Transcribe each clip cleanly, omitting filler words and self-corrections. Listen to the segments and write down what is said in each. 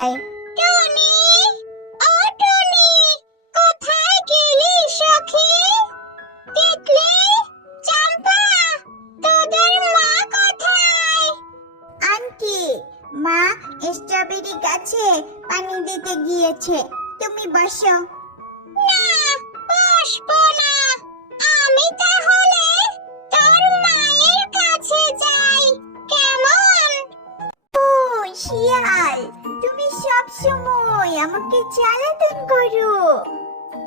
Tony, ও Tony, কোথায় গেলি সখী? তিতলি, চম্পা, তোদের মা কোথায়? আন্টি, মা স্ট্রবেরি গাছে পানি দিতে গিয়েছে। তুমি বসো। না, বসবো না। আমি তাহলে তোর মায়ের কাছে যাই, কেমন? ও শিয়াল, তুমি সব সময় আমাকে জ্বালাতন করো।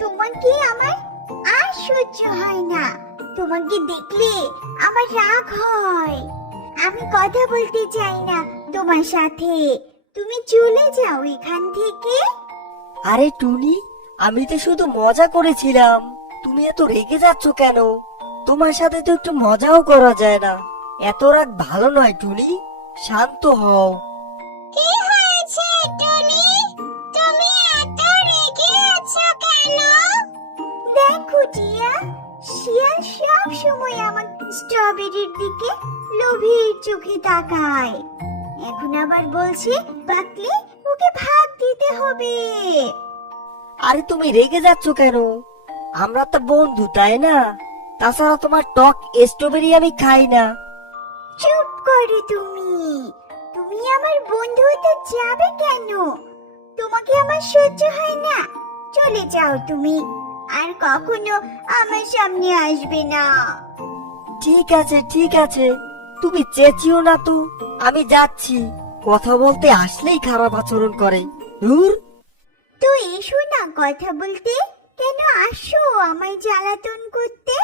তোমাকে আমার আর সহ্য হয় না। তোমাকে দেখলে আমার রাগ হয়। আমি কথা বলতে চাই না তোমার সাথে। তুমি চলে যাও এখান থেকে। আরে টুনি, আমি তো শুধু মজা করেছিলাম। তুমি এত রেগে যাচ্ছ কেন? তোমার সাথে তো একটু মজাও করা যায় না। এত রাগ ভালো নয় টুনি, শান্ত হও। কি হয়েছে টনি? তুমি এত রেগে আছো কেন? দেখো টিয়া, শিয়াল সব সময় আমার স্ট্রবেরির দিকে লোভীর চোখে তাকায়। এখন আবার বলছে পাকলে ওকে ভাগ দিতে হবে। আরে তুমি রেগে যাচ্ছ কেন? আমরা তো বন্ধু, তাই না? তাছাড়া তোমার টক স্ট্রবেরি আমি খাই না। চুপ করো তুমি। তুমি আমার বন্ধু হতে যাবে কেন? তোমাকে আমার সহ্য হয় না। চলে যাও তুমি, আর কখনো আমার সামনে আসবে না। ঠিক আছে ঠিক আছে, তুমি চেঁচিও না তো। আমি যাচ্ছি। কথা বলতে আসলেই খারাপ আচরণ করে। ধুর। তো এসো না কথা বলতে, কেন আসো আমায় জ্বালাতন করতে?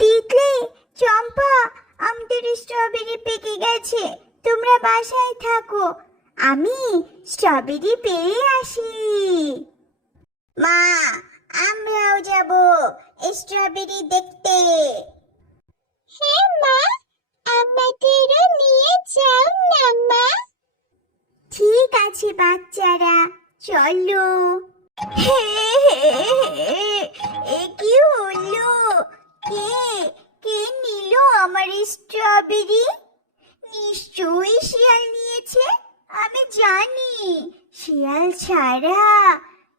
তিতলি, চম্পা, আমাদের স্ট্রবেরি পেকে গেছে। তোমরা বাসায় থাকো, আমি স্ট্রবেরি পেয়ে আসি। মা, আমরাও যাব স্ট্রবেরি দেখতে। হ্যাঁ মা, আমাদেরও নিয়ে যাও না মা। ঠিক আছে বাচ্চারা, চলো। এ কি হলো? কে কে নিল আমার স্ট্রবেরি? নিশ্চয়ই শিয়াল নিয়েছে। আমি জানি শিয়াল ছাড়া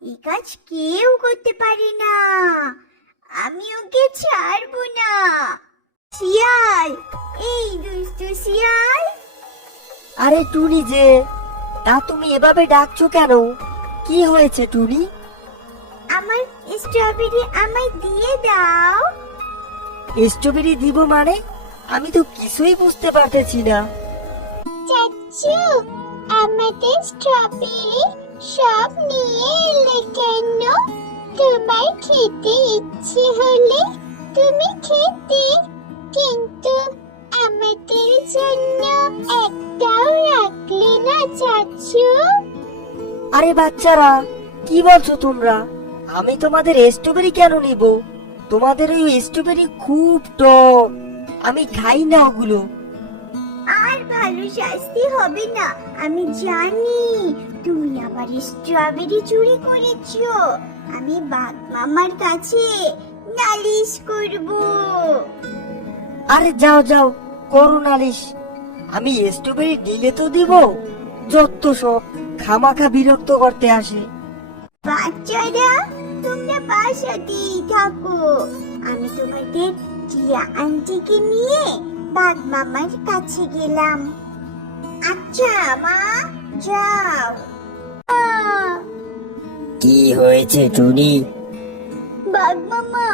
এই কাজ কেউ করতে পারে না। আমি ওকে ছাড়বো না। শিয়াল, এই দুষ্টু শিয়াল। আরে টুনি যে, তা তুমি এভাবে ডাকছো কেন? কি হয়েছে টুনি? আমার স্ট্রবেরি আমায় দিয়ে দাও। স্ট্রবেরি দিব মানে? আমি তো কিছুই বুঝতে পারতেছি না। চাচু, আমাদের স্ট্রবেরি সব নিয়ে এলে কেন? তোমার খেতে ইচ্ছে হলে তুমি খেতে, কিন্তু আমাদের জন্য একটাও রাখলে না চাচু। আরে বাচ্চারা, কি বলছো তোমরা? আমি তোমাদের স্ট্রবেরি কেন নিব? তোমাদের ওই স্ট্রবেরি খুব টক, আমি খাই না ওগুলো। আর ভালো শাস্তি হবে না। আমি জানি তুমি আমার স্ট্রবেরি চুরি করেছো। আমি বাঘ মামার কাছে নালিশ করব। আরে যাও যাও, করো নালিশ। আমি স্ট্রবেরি দিলে তো দিব। যত সব খামাখা বিরক্ত করতে আসে। বাচ্চারা, তোমরা বাসাতেই থাকো। আমি তোমাদের টিয়া আন্টিকে নিয়ে বাঘ মামার কাছে গেলাম। আচ্ছা মা, যাও। কি হয়েছে টুনি? বাঘ মামা,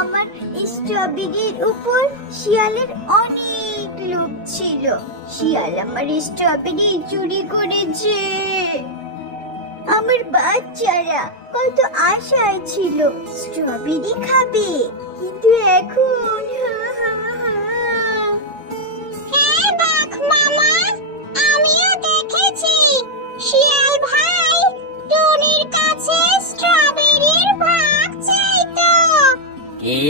আমার স্ট্রবেরির উপর শিয়ালের অনেক লোভ ছিল। শিয়াল আমার স্ট্রবেরি চুরি করেছে। আমার বাচ্চারা কত আশায় ছিল স্ট্রবেরি খাবে, কিন্তু এখন হ্যাঁ বাঘ মামা, আমিও দেখেছি শিয়াল ভাই টুনির কাছে স্ট্রবেরির ভাগ চাইতো। কি?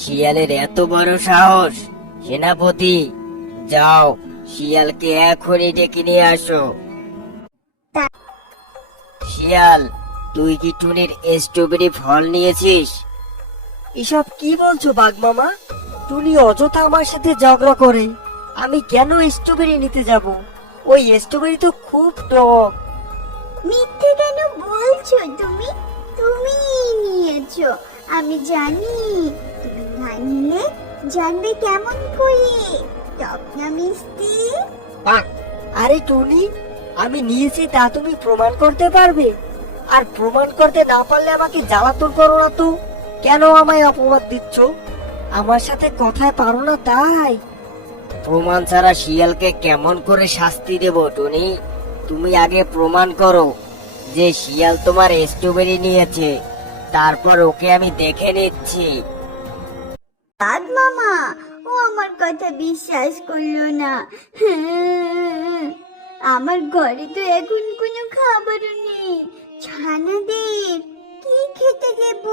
শিয়ালের এত বড় সাহস? সেনাপতি, যাও শিয়ালকে এখনই ডেকে নিয়ে আসো। শিয়াল, তুই কি টুনির স্ট্রবেরি ফল নিয়েছিস? এসব কি বলছো বাঘ মামা? টুনি অযথা আমার সাথে ঝগড়া করে। আমি কেন স্ট্রবেরি নিতে যাব? ওই স্ট্রবেরি তো খুব টক। মিথ্যে কেন বলছো তুমি? তুমি নিয়েছো, আমি জানি। তুমি না নিলে জানবে কেমন করে? টপনা মিষ্টি। আরে টুনি, আমি নিয়েছি তা তুমি প্রমাণ করতে পারবে? আর প্রমাণ করতে না পারলে আমাকে জ্বালাতন করো না তো। কেন আমায় অপবাদ দিচ্ছ? আমার সাথে কথায় পারো না তাই? প্রমাণ ছাড়া শিয়ালকে কেমন করে শাস্তি দেব টুনি? তুমি আগে প্রমাণ করো যে শিয়াল তোমার স্ট্রবেরি নিয়েছে, তারপর ওকে আমি দেখে নিচ্ছি। বাঘ মামা, ও আমার কথা বিশ্বাস করলো না। আমার ঘরে তো এখন কোনো খাবারও নেই। ছানাদের কি খেতে দেব?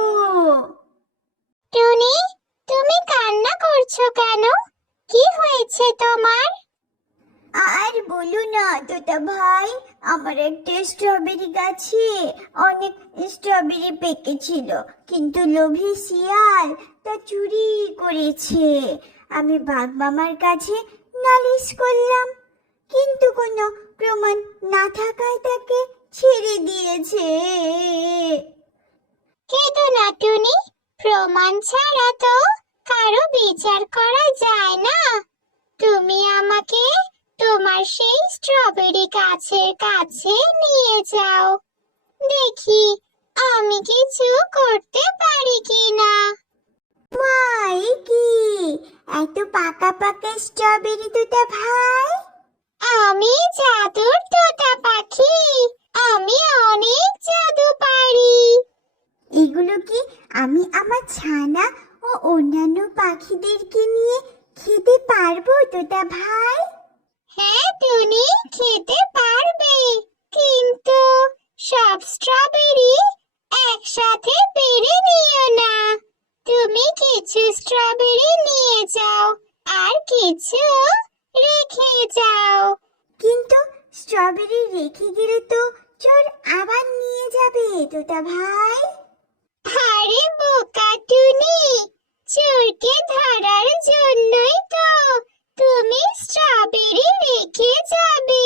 টুনি, তুমি কান্না করছো কেন? কি হয়েছে তোমার? আর বলো না তোতা ভাই, আমার একটা স্ট্রবেরি গাছে অনেক স্ট্রবেরি পেকেছিল, কিন্তু লোভী শিয়াল তা চুরি করেছে। আমি বাঘ মামার কাছে নালিশ করলাম, কিন্তু কোনো প্রমাণ না থাকায় তাকে ছেড়ে দিয়েছে। কেঁদো না টুনি, প্রমাণ ছাড়া তো কারো বিচার করা যায় না। তুমি আমাকে তোমার সেই স্ট্রবেরি গাছের কাছে নিয়ে যাও, দেখি আমি কিছু করতে পারি কিনা। মাই কি এত পাকা পাকা স্ট্রবেরি তোতা ভাই? আমি জাদুর তোতা পাখি, আমি অনেক জাদু পারি। এগুলো কি আমি আমার ছানা ও অন্যান্য পাখিদেরকে নিয়ে খেতে পারবো তোতা ভাই? হ্যাঁ টুনি, খেতে পারবে, কিন্তু সব স্ট্রবেরি একসাথে পেড়ে নিও না। তুমি কিছু স্ট্রবেরি নিয়ে যাও আর কিছু রেখে যাও। কিন্তু স্ট্রবেরি রেখে গেলে তো চোর আবার নিয়ে যাবে তোতা ভাই। আরে বোকা টুনি, চোরকে ধরার জন্যই তো তুমি স্ট্রবেরি রেখে যাবে।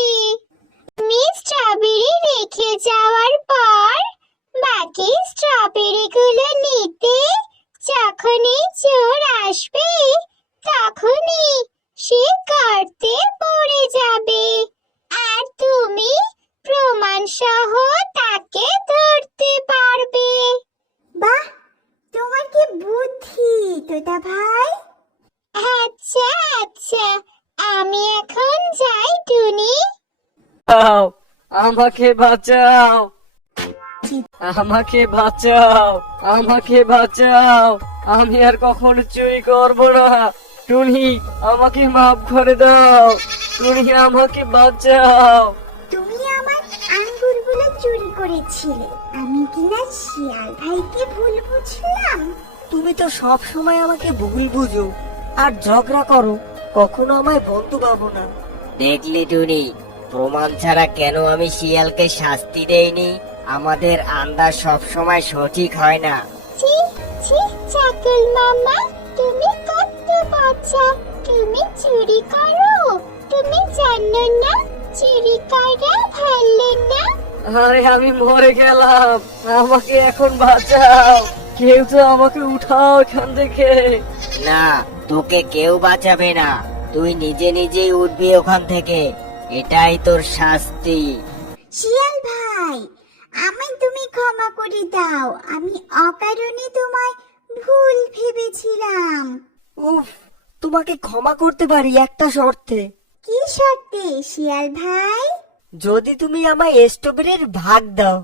তুমি স্ট্রবেরি রেখে যাওয়ার পর বাকি স্ট্রবেরি গুলো নিতে যখনই চোর আসবে, তখনই সে গর্তে পড়ে যাবে, আর তুমি প্রমাণ সহ তাকে ধরতে পারবে। বাহ, তোমার কি বুদ্ধি তোতা ভাই। আচ্ছা আচ্ছা, আমি এখন যাই টুনি। আমাকে বাঁচাও, আমাকে বাঁচাও, আমাকে বাঁচাও। আমি আর কখনো চুরি করবো না। টুনি, আমাকে মাফ করে দাও। টুনি, আমাকে বাঁচাও। তুমি আমার আঙ্গুরগুলো চুরি করেছিলে, আমি কিনা শিয়াল ভাইকে ভুল বুঝলাম। তুমি তো সব সময় আমাকে ভুল বুঝো আর ঝগড়া করো, কখনো আমায় বন্ধু ভাবো না। দেখলি টুনি, প্রমাণ ছাড়া কেন আমি শিয়ালকে শাস্তি দেইনি? আমাদের আন্দাজ সব সময় সঠিক হয় না। ছি ছি চাকল মামা, তুমি কত বাচ্চা, তুমি চুরি করো? তুমি জানো না চুরি করা ভালো না? আরে আমি মরে গেলাম, আমাকে এখন বাঁচাও। কেউ তো আমাকে উঠাও এখান থেকে। না, তোকে কেউ বাঁচাবে না, তুই নিজে নিজেই উঠবি ওখান থেকে, এটাই তোর শাস্তি। শিয়াল ভাই, আমায় তুমি ক্ষমা করে দাও, আমি অকারণে তোমায় ভুল ভেবেছিলাম। উফ, তোমাকে ক্ষমা করতে পারি একটা শর্তে। কি শর্তে শিয়াল ভাই? যদি তুমি আমায় স্ট্রবেরির ভাগ দাও।